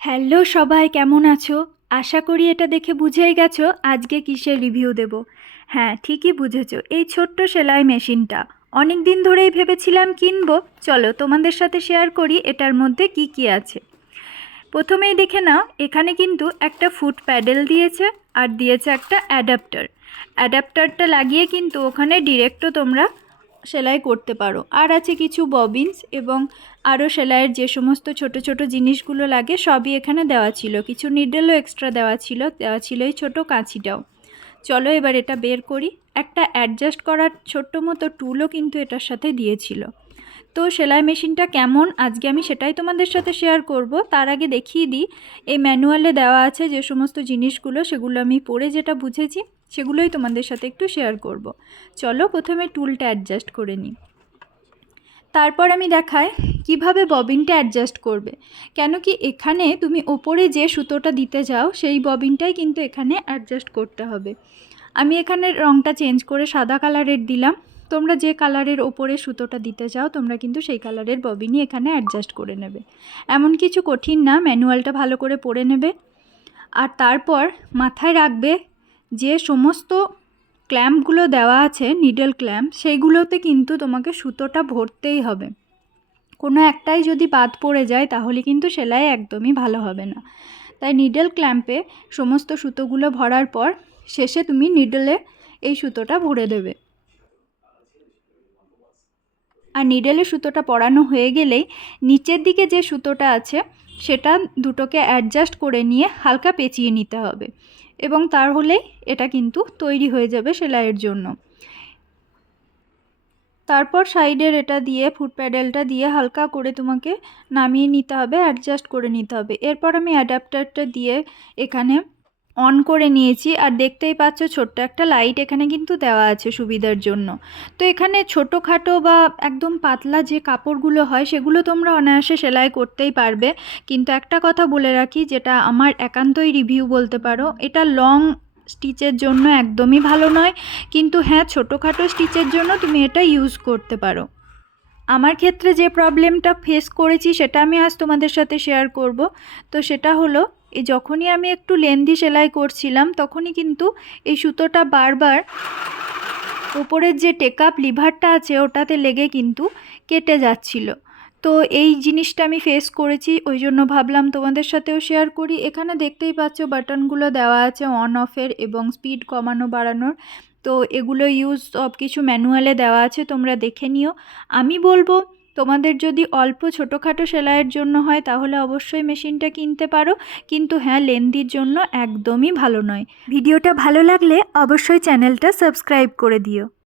Hello সবাই, কেমন আছো? আশা করি এটা দেখে বুঝেই গেছো আজকে কিসের রিভিউ দেব। হ্যাঁ, ঠিকই বুঝেছো, এই ছোট্ট সেলাই মেশিনটা অনেক দিন ধরেই ভেবেছিলাম কিনবো। চলো তোমাদের সাথে শেয়ার করি এটার মধ্যে কি কি আছে। প্রথমেই দেখে নাও, এখানে কিন্তু একটা ফুট প্যাডেল দিয়েছে আর দিয়েছে একটা অ্যাডাপ্টার। অ্যাডাপ্টারটা লাগিয়ে কিন্তু ওখানে ডিরেক্টও তোমরা সেলাই করতে পারো। আর আছে কিছু ববিনস এবং আরও সেলাইয়ের যে সমস্ত ছোট ছোট জিনিসগুলো লাগে সবই এখানে দেওয়া ছিল। কিছু নিডলও এক্সট্রা দেওয়া ছিল এই ছোটো কাঁচিটাও। চলো এবার এটা বের করি। একটা অ্যাডজাস্ট করার ছোট্ট মতো টুলও কিন্তু এটার সাথে দিয়েছিল। তো সেলাই মেশিনটা কেমন আজকে আমি সেটাই তোমাদের সাথে শেয়ার করব। তার আগে দেখিয়ে দিই, এই ম্যানুয়ালে দেওয়া আছে যে সমস্ত জিনিসগুলো, সেগুলো আমি পড়ে যেটা বুঝেছি সেগুলোই তোমাদের সাথে একটু শেয়ার করব। চলো প্রথমে টুলটা অ্যাডজাস্ট করে নিই, তারপর আমি দেখাই কিভাবে ববিনটা অ্যাডজাস্ট করবে। কেন কি এখানে তুমি ওপরে যে সুতোটা দিতে যাও সেই ববিনটাই কিন্তু এখানে অ্যাডজাস্ট করতে হবে। আমি এখানে রঙটা চেঞ্জ করে সাদা কালারের দিলাম। তোমরা যে কালারের ওপরে সুতোটা দিতে চাও তোমরা কিন্তু সেই কালারের ববিনই এখানে অ্যাডজাস্ট করে নেবে। এমন কিছু কঠিন না, ম্যানুয়ালটা ভালো করে পড়ে নেবে। আর তারপর মাথায় রাখবে যে সমস্ত ক্ল্যাম্পগুলো দেওয়া আছে নিডল ক্ল্যাম্প, সেইগুলোতে কিন্তু তোমাকে সুতোটা ভরতেই হবে। কোনো একটাই যদি বাদ পড়ে যায় তাহলে কিন্তু সেলাই একদমই ভালো হবে না। তাই নিডল ক্ল্যাম্পে সমস্ত সুতোগুলো ভরার পর শেষে তুমি নিডলে এই সুতোটা ভরে দেবে। আর নিডলে সুতোটা পরানো হয়ে গেলেই নিচের দিকে যে সুতোটা আছে সেটা দুটোকে অ্যাডজাস্ট করে নিয়ে হালকা পেঁচিয়ে নিতে হবে, এবং তার হলেই এটা কিন্তু তৈরি হয়ে যাবে সেলাইয়ের জন্য। তারপর সাইডের এটা দিয়ে ফুট প্যাডেলটা দিয়ে হালকা করে তোমাকে নামিয়ে নিতে হবে, অ্যাডজাস্ট করে নিতে হবে। এরপর আমি অ্যাডাপ্টারটা দিয়ে এখানে অন করে নিয়েছি। আর দেখতেই পাচ্ছ ছোট্ট একটা লাইট এখানে কিন্তু দেওয়া আছে সুবিধার জন্য। তো এখানে ছোটোখাটো বা একদম পাতলা যে কাপড়গুলো হয় সেগুলো তোমরা অনায়াসে সেলাই করতেই পারবে। কিন্তু একটা কথা বলে রাখি, যেটা আমার একান্তই রিভিউ বলতে পারো, এটা লং স্টিচের জন্য একদমই ভালো নয়। কিন্তু হ্যাঁ, ছোটোখাটো স্টিচের জন্য তুমি এটা ইউজ করতে পারো। আমার ক্ষেত্রে যে প্রবলেমটা ফেস করেছি সেটা আমি আজ তোমাদের সাথে শেয়ার করব। তো সেটা হলো, এই যখনই আমি একটু লেন্দি সেলাই করছিলাম তখনই কিন্তু এই সুতোটা বারবার উপরের যে টেকআপ লিভারটা আছে ওটাতে লেগে কিন্তু কেটে যাচ্ছিল। তো এই জিনিসটা আমি ফেস করেছি, ওই জন্য ভাবলাম তোমাদের সাথেও শেয়ার করি। এখানে দেখতেই পাচ্ছ বাটনগুলো দেওয়া আছে অন অফের এবং স্পিড কমানো বাড়ানোর। তো এগুলো ইউজ সব কিছু ম্যানুয়ালে দেওয়া আছে, তোমরা দেখে নিও। আমি বলবো তোমাদের যদি অল্প ছোটোখাটো সেলাইয়ের জন্য হয় তাহলে অবশ্যই মেশিনটা কিনতে পারো। কিন্তু হ্যাঁ, লেন্দির জন্য একদমই ভালো নয়। ভিডিওটা ভালো লাগলে অবশ্যই চ্যানেলটা সাবস্ক্রাইব করে দিও।